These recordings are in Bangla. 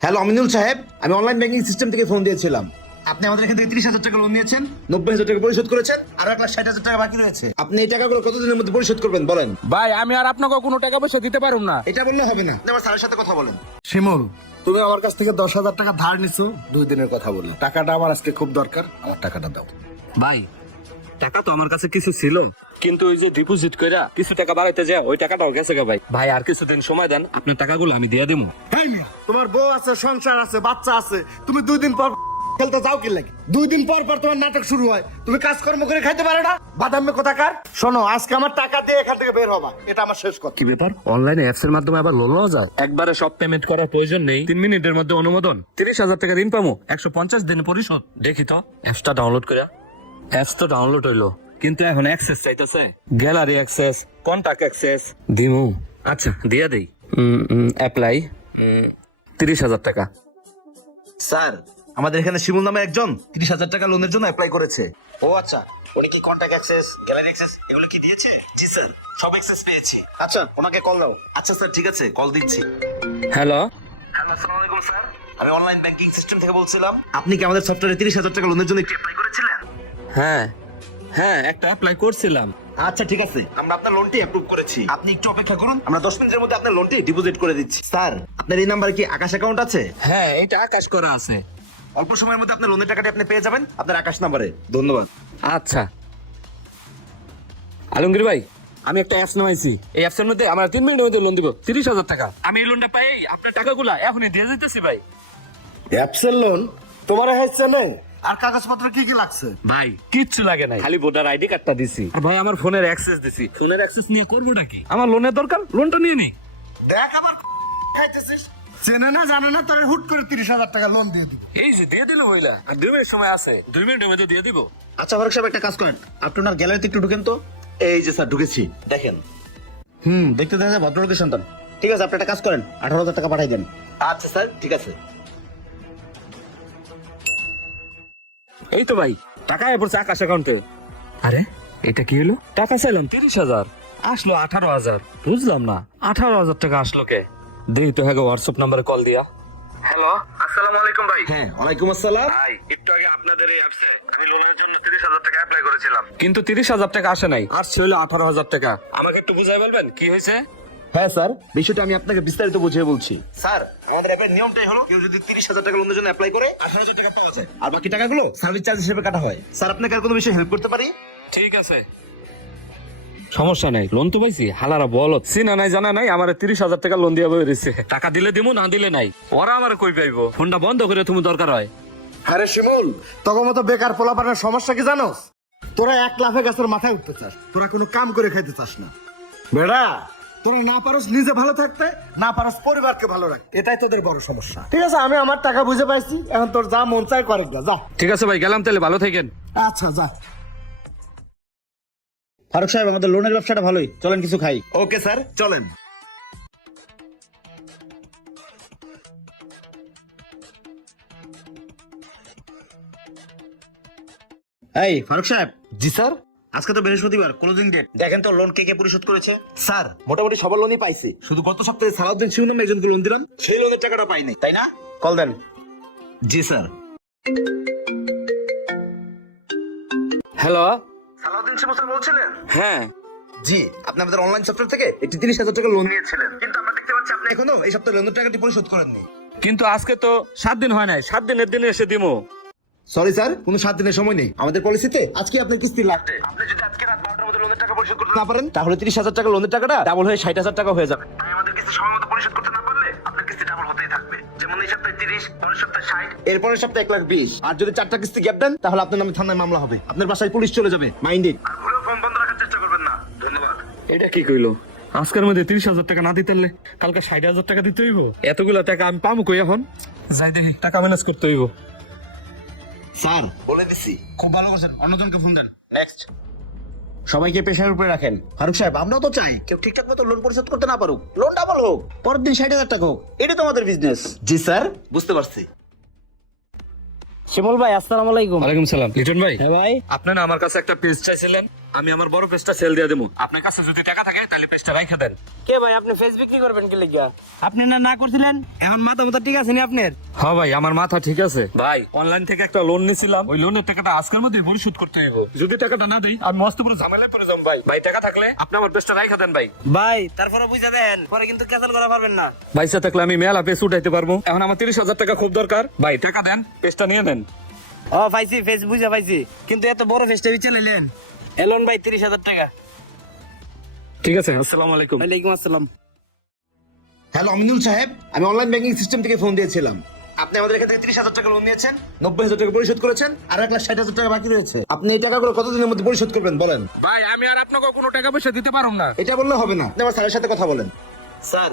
হ্যালো আমিনুল সাহেব, আমি অনলাইন ব্যাংকিং সিস্টেম থেকে ফোন দিয়েছিলাম। আপনি আমাদের এখান থেকে 30,000 টাকা লোন নিয়েছেন, 90,000 টাকা পরিশোধ করেছেন, আর 1,60,000 টাকা বাকি রয়েছে। আপনি এই টাকাগুলো কতদিনের মধ্যে পরিশোধ করবেন বলেন? ভাই আমি আর আপনাকে কোনো টাকা পয়সা দিতে পারুম না। এটা বললে হবে না, আপনি আমার স্যারের সাথে কথা বলেন। শিমুল, তুমি আমার কাছ থেকে 10,000 টাকা ধার নিছো, 2 দিনের কথা বললো। টাকাটা আমার আজকে খুব দরকার, আমার টাকাটা দাও। ভাই টাকা তো আমার কাছে কিছু ছিল, কিন্তু ওই যে ডিপোজিট কইরা কিছু টাকা বাড়াইতে যায় ওই টাকাটাও গেছে গা ভাই। ভাই আর কিছুদিন সময় দেন, আপনার টাকাগুলো আমি দিয়ে দেবো। এই মিয়া, তোমার বউ আছে, সংসার আছে, বাচ্চা আছে, তুমি 2 দিন পর খেলতে যাও কি লাগে? 2 দিন পর পর তোমার নাটক শুরু হয়, তুমি কাজকর্ম করে খাইতে পারো না? বাদামে কোথাকার? শোনো, আজকে আমার টাকা দিয়ে এখান থেকে বের হবা, এটা আমার শেষ কথা। কি ব্যাপার, অনলাইনে অ্যাপস এর মাধ্যমে আবার লোন লওয়া যায়? একবারে সব পেমেন্ট করার প্রয়োজন নেই, 3 মিনিটের মধ্যে অনুমোদন, 30,000 টাকা ঋণ পাবো, 150 দিনে পরিশোধ। দেখি তো অ্যাপসটা ডাউনলোড করে। অ্যাপস তো ডাউনলোড হইলো, কিন্তু এখন অ্যাক্সেস চাইতেছে, গ্যালারি অ্যাক্সেস, কন্টাক্ট অ্যাক্সেস দিমু। আচ্ছা দিয়া দেই। অ্যাপ্লাই 30,000 টাকা। স্যার, আমাদের এখানে শিমুল নামে একজন 30,000 টাকা লোনের জন্য অ্যাপ্লাই করেছে। ও আচ্ছা, উনি কি কন্টাক্ট অ্যাক্সেস, গ্যালারি অ্যাক্সেস এগুলো কি দিয়েছে? জি স্যার, সব অ্যাক্সেস পেয়েছে। আচ্ছা, ওনাকে কল দাও। আচ্ছা স্যার, ঠিক আছে, কল দিচ্ছি। হ্যালো, হ্যালো, আসসালামু আলাইকুম স্যার। আমি অনলাইন ব্যাংকিং সিস্টেম থেকে বলছিলাম। আপনি কি আমাদের সফটওয়্যারে 30,000 টাকা লোনের জন্য একটি অ্যাপ্লাই করেছিলেন? হ্যাঁ হ্যাঁ একটা অ্যাপ্লাই করছিলাম। আচ্ছা ঠিক আছে, আমরা আপনার লোনটি অ্যাপ্রুভ করেছি। আপনি একটু অপেক্ষা করুন, আমরা 10 মিনিটের মধ্যে আপনার লোনটি ডিপোজিট করে দিচ্ছি। স্যার, আপনার এই নাম্বারে কি আকাশ অ্যাকাউন্ট আছে? হ্যাঁ এটা আকাশ করা আছে। অল্প সময়ের মধ্যে আপনার লোনের টাকাটি আপনি পেয়ে যাবেন আপনার আকাশ নাম্বারে। ধন্যবাদ। আচ্ছা আলমগীর ভাই, আমি একটা অ্যাপস নামাইছি, এই অ্যাপসের মধ্যে আমার 3 মিনিটের মধ্যে লোন দিব 30,000 টাকা। আমি এই লোনটা পাই, আপনার টাকাগুলা এখনই দিয়ে দিতেছি ভাই। অ্যাপসের লোন তোমার হচ্ছে না? আর কাগজপত্র কি কি লাগছে? ভাই কিচ্ছু লাগে নাই, খালি ভোটার আইডি কার্ডটা দিছি, আর ভাই আমার ফোনের অ্যাক্সেস দিছি। ফোনের অ্যাক্সেস নিয়ে করবোটা কি? আমার লোনের দরকার, লোনটা নিয়ে নি। দেখ আবার খাইতেছিস, চেনে না জানে না, তোর হুট করে 30,000 টাকা লোন দিয়ে দিবি। এই যে দিয়ে দিল বইলা, আর 2 মিনিট সময় আছে, 2 মিনিটের মধ্যে দিয়ে দিব। আচ্ছা ফারুক সাহেব, একটা কাজ করেন, আপনি ওনার গ্যালারিতে একটু ঢুকেন তো। এই যে স্যার, ঢুকেছি, দেখেন। দেখতে দেখা যায় ভদ্রলোকের সন্তান। ঠিক আছে, আপনি একটা কাজ করেন, 18,000 টাকা পাঠাই দেন। আচ্ছা স্যার, ঠিক আছে। এই তো ভাই, টাকা এ পড়ছে আকাশ অ্যাকাউন্টে। আরে এটা কি হলো? টাকা চাইলাম 30,000, আসলো 18,000। বুঝলাম না 18,000 টাকা আসলো কে? দেই তো, হ্যাঁ হোয়াটসঅ্যাপ নাম্বারে কল দিয়া। হ্যালো, আসসালামু আলাইকুম ভাই। হ্যাঁ, ওয়ালাইকুম আসসালাম। ভাই একটু আগে আপনাদের এই অ্যাপসে আমি লোনের জন্য 30,000 টাকা অ্যাপ্লাই করেছিলাম, কিন্তু 30,000 টাকা আসে নাই, আসছে হলো 18,000 টাকা। আমাকে একটু বুঝাই বলবেন কি হয়েছে? হ্যাঁ স্যার, বিষয়টা আমি আপনাকে বিস্তারিত বুঝিয়ে বলছি। স্যার, আমাদের অ্যাপের নিয়মটাই হলো, কেউ যদি 30,000 টাকা লোনের জন্য অ্যাপ্লাই করে 18,000 টাকা পাওয়া যায়, আর বাকি টাকাগুলো সার্ভিস চার্জ হিসেবে কাটা হয়। স্যার, আপনাকে আর কোনো বিষয়ে হেল্প করতে পারি? ঠিক আছে, সমস্যা নাই, লোন তো পাইছি। হালারা বল চিনা নাই জানা নাই, আমার 30,000 টাকা লোন দিয়ে বইছে। টাকা দিলে দিমু, না দিলে নাই। ওরা আমার কই পাইবো? ফোনটা বন্ধ করে তুমি দরকার হয়। আরে শিমুল, তখন মতো বেকার পোলাপানের সমস্যা কি জানোস? তোরা 1 লাফে গাছের মাথায় উঠতে চাস, তোরা কোনো কাম করে খাইতে চাস না। বেড়া, তোরা না পারস নিজে ভালো থাকতে, না পারস পরিবারকে ভালো রাখতে, এটাই তোদের বড় সমস্যা। ঠিক আছে, আমি আমার টাকা বুঝে পাইছি, এখন তোর যা মন চায় করে যা। ঠিক আছে ভাই, গেলাম তাহলে, ভালো থাকেন। আচ্ছা যা। ফারুক সাহেব, আমাদের লোনের ব্যবসাটা ভালোই, চলেন কিছু খাই। ওকে স্যার, চলেন। এই ফারুক সাহেব। জি স্যার। আজকে তো বৃহস্পতিবার, ক্লোজিং ডেট, দেখেন তো লোন কে কে পরিশোধ করেছে। স্যার, মোটামুটি সবার লোনই পাইছি, শুধু গত সপ্তাহে সালাউদ্দিন শিবু নামে একজনকে লোন দিলাম, সেই লোনের টাকাটা পাইনি, তাই না? কল দেন। জি sir. Hello, Salauddin Shibu sir বলছিলেন? হ্যাঁ জি, আপনি আমাদের অনলাইন সফটওয়্যার থেকে একটি 30,000 টাকা লোন নিয়েছিলেন, কিন্তু আমরা দেখতে পাচ্ছি আপনি এখনো এই সপ্তাহে লোনের টাকাটি পরিশোধ করেননি। কিন্তু আজকে তো 7 দিন হয় নাই, 7 দিনের দিনে এসে দিমু। সরি স্যার, কোনো 7 দিনের সময় নেই আমাদের পলিসিতে। আজকে আপনার কিস্তি লাগবে। আপনি যদি আজকে রাত 12টার মধ্যে লোনের টাকা পরিশোধ করতে না পারেন, তাহলে 30,000 টাকা লোনের টাকাটা ডাবল হয়ে 60,000 টাকা হয়ে যাবে। তাই আমাদের কিস্তি সময় মতো পরিশোধ করতে না পারলে আপনার কিস্তি ডাবল হতেই থাকবে। যেমন এই সপ্তাহে 30, পরের সপ্তাহে 60, এরপরের সপ্তাহে 1,20,000। আর যদি 4টা কিস্তি গ্যাপ দেন, তাহলে আপনার নামে থানায় মামলা হবে, আপনার বাসায় পুলিশ চলে যাবে। Mind it. আর ভুলেও ফোন বন্ধ রাখার চেষ্টা করবেন না। ধন্যবাদ। এটা কি কইলো? আজকের মধ্যে 30,000 টাকা না দিতে পারলে কালকে 60,000 টাকা দিতে হইব। এতগুলা টাকা আমি পাবো কই এখন? যাই দেখি, টাকা ম্যানেজ করতে হইব। স্যার, বলে দিছি, খুব ভালো করছেন, অন্যজনকে ফোন দেন। নেক্সট। সবাইকে প্রেশারের উপরে রাখেন। ফারুক সাহেব, আমরাও তো চাই কেউ ঠিকঠাক মতো লোন পরিশোধ করতে না পারুক, লোন ডাবল হোক, পরের দিন 60,000 টাকা হোক, এটা তো আমাদের বিজনেস। জি স্যার, বুঝতে পারছি। শিমুল ভাই, আসসালামু আলাইকুম। ওয়ালাইকুম সালাম। লিটন ভাই, হ্যাঁ ভাই। আপনি না আমার কাছে একটা পেজ চাইছিলেন, আমি আমার বড় পেজটা সেল দিয়ে দেবো। আপনার কাছে যদি টাকা থাকে তাহলে পেজটা রাইখা দেন। কে ভাই আপনি ফেস বিক্রি করবেন কি লিগা? আপনি না করছিলেন, এখন মাথা মাথা ঠিক আছে নি আপনার? হ্যাঁ ভাই, আমার মাথা ঠিক আছে ভাই। অনলাইন থেকে একটা লোন নিয়েছিলাম, ওই লোনের টাকাটা আজকের মধ্যে পরিশোধ করতে হবে। যদি টাকাটা না দেই আমি মস্ত বড় ঝামেলায় পড়ে যাবো ভাই। ভাই টাকা থাকলে আপনি আমার পেজটা রাইখা দেন ভাই। ভাই তারপরে বুঝা দেন, পরে কিন্তু ক্যান্সেল করা পারবেন না। পয়সা থাকলে আমি মেলা পেজ উঠাইতে পারবো। এখন আমার 30,000 টাকা খুব দরকার ভাই, টাকা দেন, পেজটা নিয়ে নেন। ও পাইছি, ফেস বুঝা পাইছি, কিন্তু এত বড় ফেসটা বিচে নিলেন। এলন ভাই 30,000 টাকা। ঠিক আছে, আসসালামু আলাইকুম। ওয়ালাইকুম আসসালাম। হ্যালো আমিনুল সাহেব, আমি অনলাইন ব্যাংকিং সিস্টেম থেকে ফোন দিয়েছিলাম। আপনি আমাদের এখান থেকে 30,000 টাকা লোন নিয়েছেন, 90,000 টাকা পরিশোধ করেছেন, আর 1,60,000 টাকা বাকি রয়েছে। আপনি এই টাকাগুলো কতদিনের মধ্যে পরিশোধ করবেন বলেন? ভাই আমি আর আপনাকে কোনো টাকা পয়সা দিতে পারবো না। এটা বললে হবে না, আপনি আমার স্যারের সাথে কথা বলেন। স্যার।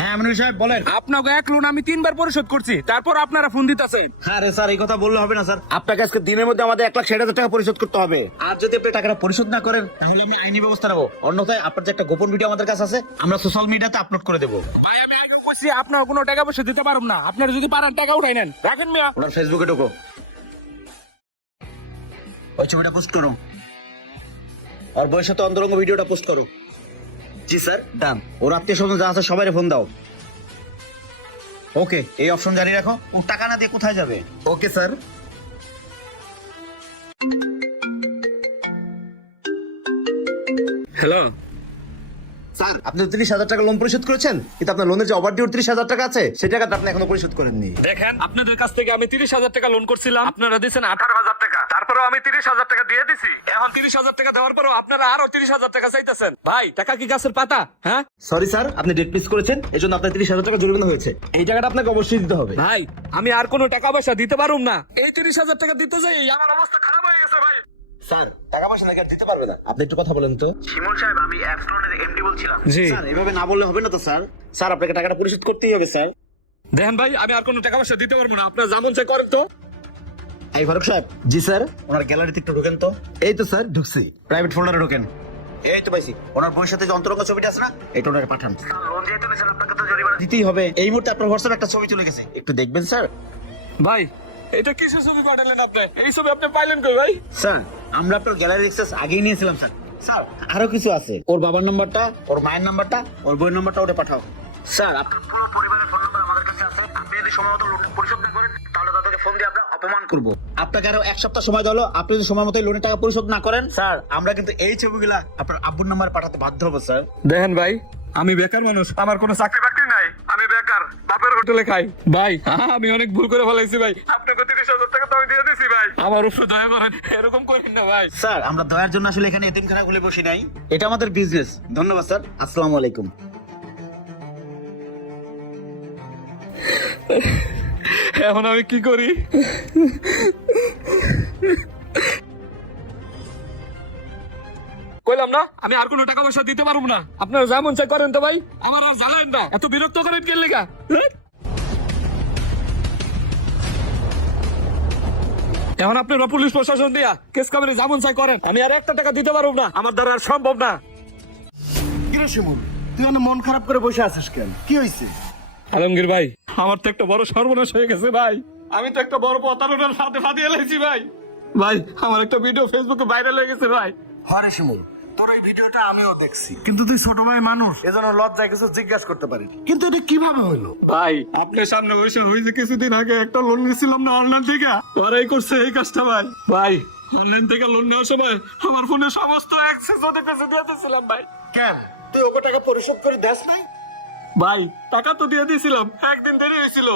হ্যাঁ আমিনুল সাহেব বলেন। আপনাকে এক লোন আমি 3 বার পরিশোধ করছি, তারপর আপনারা ফোন দিতেছেন। হ্যাঁ রে স্যার, এই কথা বললে হবে না স্যার। আপনাকে আজকে দিনের মধ্যে আমাদের 1,60,000 টাকা পরিশোধ করতে হবে। আর যদি আপনি টাকাটা পরিশোধ না করেন তাহলে আমি আইনি ব্যবস্থা নেবো। অন্যথায় আপনার যে একটা গোপন ভিডিও আমাদের কাছে আছে, আমরা সোশ্যাল মিডিয়াতে আপলোড করে দেবো। ভাই আমি আগে কইছি আপনার কোনো টাকা পয়সা দিতে পারবো না। আপনারা যদি পারেন টাকা উঠাই নেন, রাখেন মিয়া। ওনার ফেসবুকে ঢোকো, ওই ছবিটা পোস্ট করো, আর বইয়ের সাথে অন্তরঙ্গ ভিডিওটা পোস্ট করো। জি স্যার, ডান। ওর আত্মীয় স্বজন যা আছে সবাই ফোন দাও। ওকে, এই অপশন জারি রাখো। ও টাকা না দিয়ে কোথায় যাবে? Okay sir. হ্যালো স্যার, আপনি 30,000 টাকা লোন পরিশোধ করেছেন, কিন্তু আপনার লোনের যে ওভারডিউ 30,000 টাকা আছে সেই টাকাটা আপনি এখনো পরিশোধ করেননি। দেখেন, আপনাদের কাছ থেকে আমি 30,000 টাকা লোন করছিলাম, আপনারা দিয়েছেন 18,000 টাকা। তারপরেও আমি 30,000 টাকা দিয়ে দিছি। এখন 30,000 টাকা দেওয়ার পরেও আপনারা আরো 30,000 টাকা চাইতেছেন। ভাই টাকা কি গাছের পাতা? হ্যাঁ সরি স্যার, আপনি ডেট মিস করেছেন, এজন্য আপনার 30,000 টাকা জরিমানা হয়েছে। এই টাকাটা আপনাকে অবশ্যই দিতে হবে। ভাই আমি আর কোনো টাকা পয়সা দিতে পারুম না। এই 30,000 টাকা দিতে যাই আমার অবস্থা খারাপ হয়ে গেছে ভাই। স্যার, টাকা পয়সা নাকি আর দিতে পারবে না? আপনি একটু কথা বলেন তো। শিমুল সাহেব, আমি অ্যাপসলোনের এমডি বলছিলাম। জি স্যার, এভাবে না বললে হবে না তো স্যার। স্যার, আপনাকে টাকাটা পরিশোধ করতেই হবে স্যার। দেখেন ভাই, আমি আর কোনো টাকা পয়সা দিতে পারবো না। আপনার যেমন চাই করেন তো। এই ফারুক সাহেব। জি স্যার। ওনার গ্যালারিতে একটু ঢোকেন তো। এই তো স্যার, ঢুকছি। প্রাইভেট ফোল্ডারে ঢোকেন। এই তো পাইছি। ওনার বইয়ের সাথে যে অন্তরঙ্গ ছবিটা আছে না, এটা ওনাকে পাঠান। লোন যেহেতু নিয়েছেন, আপনাকে তো জরিমানা দিতেই হবে। এই মুহূর্তে আপনার হোয়াটসঅ্যাপে একটা ছবি চলে গেছে, একটু দেখবেন স্যার। ভাই এটা কিসের ছবি পাঠালেন আপনি? এই ছবি আপনি পাইলেন কই ভাই? স্যার, আমরা আপনার গ্যালারি অ্যাক্সেস আগেই নিয়েছিলাম স্যার। স্যার, আরো কিছু আছে। ওর বাবার নাম্বারটা, ওর মায়ের নাম্বারটা, ওর বইয়ের নাম্বারটা ওটা পাঠাও। স্যার, আপনার পুরো পরিবারের ফোন নাম্বার আমাদের কাছে আছে। আপনি যদি সময় মতো লোন পরিশোধ না করেন তাহলে তাদেরকে ফোন দিয়ে আমরা অপমান করব। আপনাকে আরো 1 সপ্তাহ সময় দেওয়া হলো। আপনি যদি সময় মতো লোনের টাকা পরিশোধ না করেন স্যার, আমরা কিন্তু এই ছবিগুলা আপনার আব্বুর নাম্বার পাঠাতে বাধ্য হবো স্যার। দেখেন ভাই, আমি বেকার মানুষ, আমার কোনো চাকরি বাকরি নাই, আমি বেকার, বাপের হোটেলে খাই। ভাই আমি অনেক ভুল করে ফেলাইছি ভাই। আপনাকে 30,000 টাকা তো আমি দিয়ে দিছি ভাই, আমার উপরে দয়া করেন, এরকম করেন না ভাই। স্যার, আমরা দয়ার জন্য আসলে এখানে এতিমখানা খুলে বসি নাই, এটা আমাদের বিজনেস। ধন্যবাদ স্যার, আসসালামু আলাইকুম। এখন আমি কি করি? কইলাম না আমি আর কোনো টাকা পয়সা দিতে পারবো না। আপনারা যেমন চাই করেন তো ভাই, আমার আর জ্বালায়েন না, এত বিরক্ত করেন কে লেগা? এখন আপনারা পুলিশ প্রশাসন দিয়া কেস কামারি যেমন চাই করেন, আমি আর একটা টাকা দিতে পারবো না, আমার দ্বারা আর সম্ভব না। কিরে শিমুল, তুই এখানে মন খারাপ করে বসে আছিস কেন? কি হয়েছে? আলমগীর ভাই, আমার তো একটা বড় সর্বনাশ হয়ে গেছে ভাই। আমি তো একটা বড় প্রতারণার সাথে ফাঁদিয়ে লাইছি ভাই। ভাই আমার একটা ভিডিও ফেসবুকে ভাইরাল হয়ে গেছে ভাই। হরে শিমুল, তোর এই ভিডিওটা আমিও দেখছি, কিন্তু তুই ছোট ভাই মানুষ, এজন্য লজ্জায় কিছু জিজ্ঞাসা করতে পারি, কিন্তু এটা কিভাবে হলো? ভাই আপনার সামনে বসে হয়েছে, কিছুদিন আগে একটা লোন নিয়েছিলাম না অনলাইন থেকে, ওরাই করছে এই কাজটা ভাই। ভাই অনলাইন থেকে লোন নেওয়ার সময় আমার ফোনে সমস্ত অ্যাক্সেস ওদের কাছে দিয়ে দিয়েছিলাম ভাই। কেন তুই ওকে টাকা পরিশোধ করে দেস নাই? ভাই টাকা তো দিয়ে দিয়েছিলাম, একদিন দেরি হয়েছিল।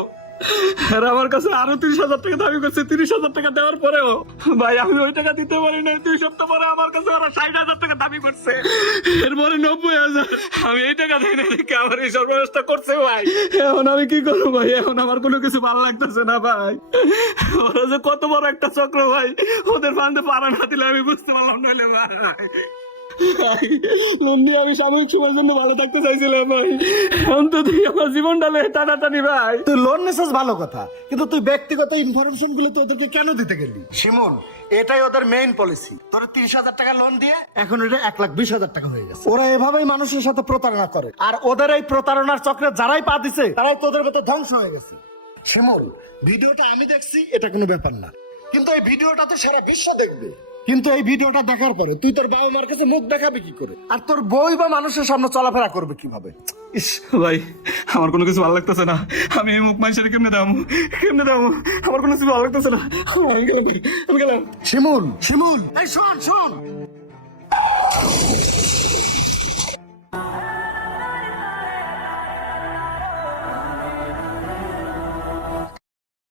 আর আমার কাছে আরো 30,000 টাকা দাবি করছে। 30,000 টাকা দেওয়ার পরেও ভাই আমি ওই টাকা দিতে পারি না। 2 সপ্তাহ পরে আমার কাছে আরো 60,000 টাকা দাবি করছে, এরপরে 90,000। আমি এই টাকা দেই না দেখে আমার এই সর্বনাশটা করছে ভাই। এখন আমি কি করবো ভাই? এখন আমার কোনো কিছু ভালো লাগতেছে না ভাই। ওরা যে কত বড় একটা চক্র ভাই, ওদের ফান্দে পাড়া না দিলে আমি বুঝতে পারলাম না ভাই। লোন দিয়ে আমি সাময়িক সময়ের জন্য ভালো থাকতে চাইছিলাম ভাই, অন্তত আমার জীবনটা টানাটানি ভাই। তুই লোন নিছিস ভালো কথা, কিন্তু তুই ব্যক্তিগত ইনফরমেশন গুলো তো ওদেরকে কেন দিতে গেলি? শিমুল, এটাই ওদের মেইন পলিসি। তোর 30,000 টাকা লোন দিয়ে এখন এটা 1,20,000 টাকা হয়ে গেছে। ওরা এভাবেই মানুষের সাথে প্রতারণা করে, আর ওদের এই প্রতারণার চক্রে যারাই পা দিছে তারাই তোদের মতো ধ্বংস হয়ে গেছে। শিমুল, ভিডিওটা আমি দেখছি, এটা কোনো ব্যাপার না, কিন্তু এই ভিডিওটা তো সারা বিশ্ব দেখবে। কিন্তু এই ভিডিওটা দেখার পরে তুই তোর বাবা মার কাছে মুখ দেখাবি কি করে, আর তোর বই বা মানুষের সামনে চলাফেরা করবে কিভাবে? ইস ভাই, আমার কোনো কিছু ভালো লাগতেছে না। আমি এই মুখ মানুষের কেমনে দামু, আমার কোনো কিছু ভালো লাগতেছে না। আমি গেলাম ভাই, আমি গেলাম। শিমুল, এই শোন।